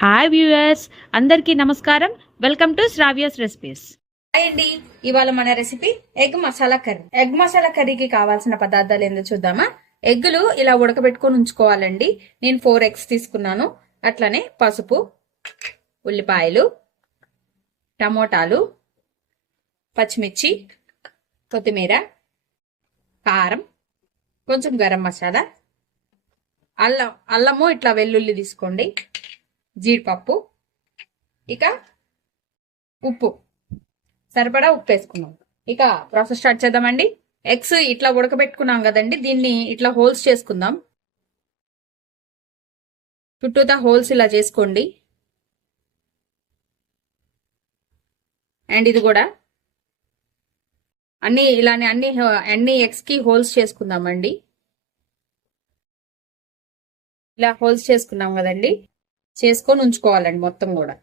Hi viewers, అందరికీ నమస్కారం. Welcome to Sravya's recipes. Hi అండి, ఇవాళ మన recipe egg masala curry. Egg masala కర్రీకి కావాల్సిన పదార్థాలు ఏందో చూద్దామా. ఎగ్గులు ఇలా ఉడకబెట్టుకొని ఉంచుకోవాలండి. నేను 4 ఎగ్స్ తీసుకున్నాను. అట్లనే పసుపు, ఉల్లిపాయలు, టమోటాలు, పచ్చిమిర్చి, కొత్తిమీర, కారం, కొంచెం గరం మసాలా, అల్లము ఇట్లా వెల్లుల్లి తీసుకోండి, జీడిపప్పు, ఇక ఉప్పు, సరిపడా ఉప్పు వేసుకున్నాం. ఇక ప్రాసెస్ స్టార్ట్ చేద్దామండి. ఎగ్స్ ఇట్లా ఉడకబెట్టుకున్నాం కదండి, దీన్ని ఇట్లా హోల్స్ చేసుకుందాం. చుట్టూతా హోల్స్ ఇలా చేసుకోండి. అండ్ ఇది కూడా ఇలానే అన్ని ఎగ్స్ కి హోల్స్ చేసుకుందామండి. ఇలా హోల్స్ చేసుకున్నాం కదండి, చేసుకొని ఉంచుకోవాలండి మొత్తం కూడా.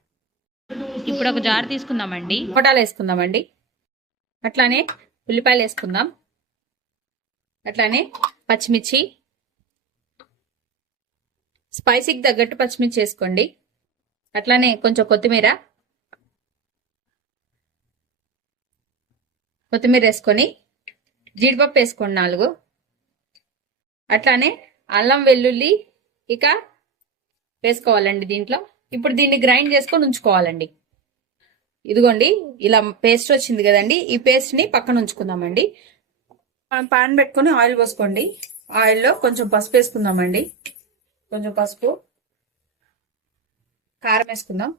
ఇప్పుడు ఒక జార్ తీసుకుందామండి. టమాటాలు వేసుకుందామండి, అట్లానే ఉల్లిపాయలు వేసుకుందాం, అట్లానే పచ్చిమిర్చి, స్పైసీకి తగ్గట్టు పచ్చిమిర్చి వేసుకోండి, అట్లానే కొంచెం కొత్తిమీర వేసుకొని జీడిపప్పు వేసుకోండి 4, అట్లానే అల్లం వెల్లుల్లి ఇక వేసుకోవాలండి దీంట్లో. ఇప్పుడు దీన్ని గ్రైండ్ చేసుకొని ఉంచుకోవాలండి. ఇదిగోండి ఇలా పేస్ట్ వచ్చింది కదండి, ఈ పేస్ట్ ని పక్కన ఉంచుకుందామండి. పాన్ పెట్టుకుని ఆయిల్ పోసుకోండి. ఆయిల్లో కొంచెం పసుపు వేసుకుందామండి, కొంచెం పసుపు, కారం వేసుకుందాం.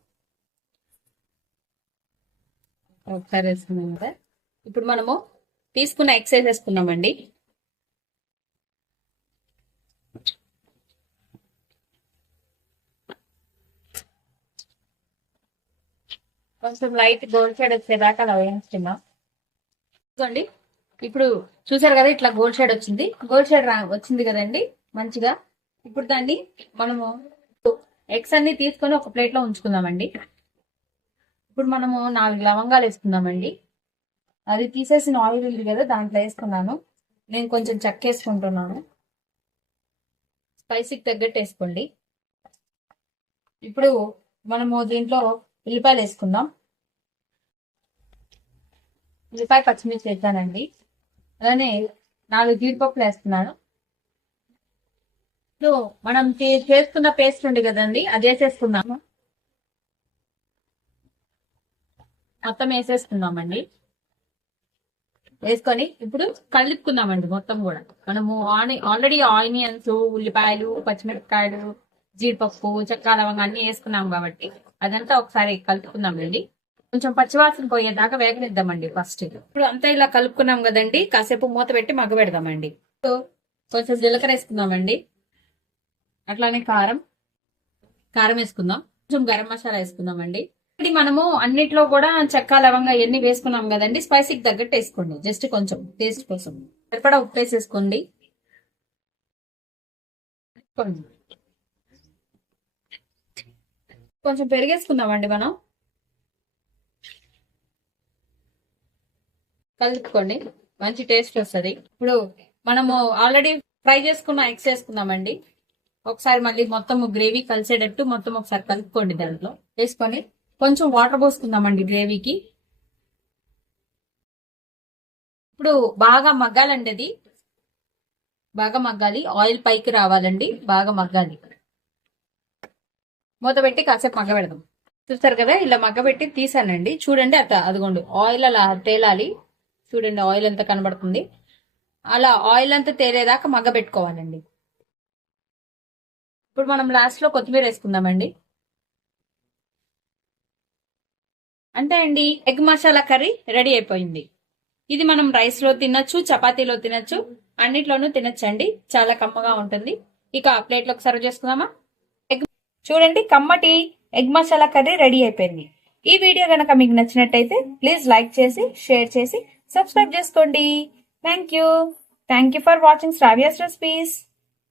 ఒకసారి వేసుకున్నాం కదా. ఇప్పుడు మనము తీసుకున్న ఎగ్స్ వేసుకుందామండి. కొంచెం లైట్ గోల్డ్ షేడ్ వచ్చేదాకా అలా వేయించుకుందాం. చూడండి, ఇప్పుడు చూసారు కదా ఇట్లా గోల్డ్ షేడ్ వచ్చింది. గోల్డ్ షేడ్ వచ్చింది కదండి మంచిగా. ఇప్పుడు దాన్ని మనము ఎగ్స్ అన్ని తీసుకొని ఒక ప్లేట్ లో ఉంచుకుందామండి. ఇప్పుడు మనము 4 లవంగాలు వేసుకుందామండి. అది తీసేసిన ఆయిల్ ఉంది కదా, దాంట్లో వేసుకున్నాను. నేను కొంచెం చెక్క వేసుకుంటున్నాను. స్పైసీకి తగ్గట్టు వేసుకోండి. ఇప్పుడు మనము దీంట్లో ఉల్లిపాయలు వేసుకుందాం. ఉల్లిపాయ పచ్చిమిర్చి వేసానండి. అలానే 4 జీడిపప్పులు వేస్తున్నాను. ఇప్పుడు మనం చేసుకున్న పేస్ట్ ఉంది కదండి, అది వేసేసుకుందాము. మొత్తం వేసేసుకుందామండి. వేసుకొని ఇప్పుడు కలుపుకుందామండి మొత్తం కూడా. మనము ఆల్రెడీ ఆనియన్స్, ఉల్లిపాయలు, పచ్చిమిరపకాయలు, జీడిపప్పు, చెక్క, లవంగా అన్ని వేసుకున్నాం కాబట్టి అదంతా ఒకసారి కలుపుకుందామండి. కొంచెం పచ్చివాసన పోయేదాకా వేగనిద్దామండి ఫస్ట్. ఇప్పుడు అంతా ఇలా కలుపుకున్నాం కదండి, కాసేపు మూత పెట్టి మగ్గబెడదామండి. కొంచెం జీలకర్ర వేసుకుందామండి, అట్లానే కారం వేసుకుందాం, కొంచెం గరం మసాలా వేసుకుందామండి. ఇది మనము అన్నిట్లో కూడా చెక్క, లవంగా ఎన్ని వేసుకున్నాం కదండి, స్పైసీకి తగ్గట్టు వేసుకోండి. జస్ట్ కొంచెం టేస్ట్ కోసం సరిపడా ఉప్పు వేసేసుకోండి. కొంచెం పెరిగేసుకుందామండి మనం. కలుపుకోండి, మంచి టేస్ట్ వస్తుంది. ఇప్పుడు మనము ఆల్రెడీ ఫ్రై చేసుకున్న ఎగ్స్ వేసుకుందామండి. ఒకసారి మళ్ళీ మొత్తం గ్రేవీ కలిసేటట్టు మొత్తం ఒకసారి కలుపుకోండి. దాంట్లో వేసుకొని కొంచెం వాటర్ పోసుకుందామండి గ్రేవీకి. ఇప్పుడు బాగా మగ్గాలండి, అది బాగా మగ్గాలి. ఆయిల్ పైకి రావాలండి, బాగా మగ్గాలి. మూత పెట్టి కాసేపు మగ్గబెడదాం. చూస్తారు కదా, ఇలా మగ్గబెట్టి తీసానండి. చూడండి అదిగోండి ఆయిల్ అలా తేలాలి. చూడండి ఆయిల్ ఎంత కనబడుతుంది. అలా ఆయిల్ అంతా తేలేదాకా మగ్గబెట్టుకోవాలండి. ఇప్పుడు మనం లాస్ట్ లో కొత్తిమీర వేసుకుందామండి. అంతే అండి, ఎగ్ మసాలా కర్రీ రెడీ అయిపోయింది. ఇది మనం రైస్ లో తినొచ్చు, చపాతీలో తినొచ్చు, అన్నిట్లోనూ తినొచ్చండి. చాలా కమ్మగా ఉంటుంది. ఇక ప్లేట్లోకి సర్వ్ చేసుకుందామా. చూడండి, కమ్మటి ఎగ్ మసాలా కర్రీ రెడీ అయిపోయింది. ఈ వీడియో కనుక మీకు నచ్చినట్టయితే ప్లీజ్ లైక్ చేసి, షేర్ చేసి, సబ్స్క్రైబ్ చేసుకోండి. Thank you for watching Sravya's recipes.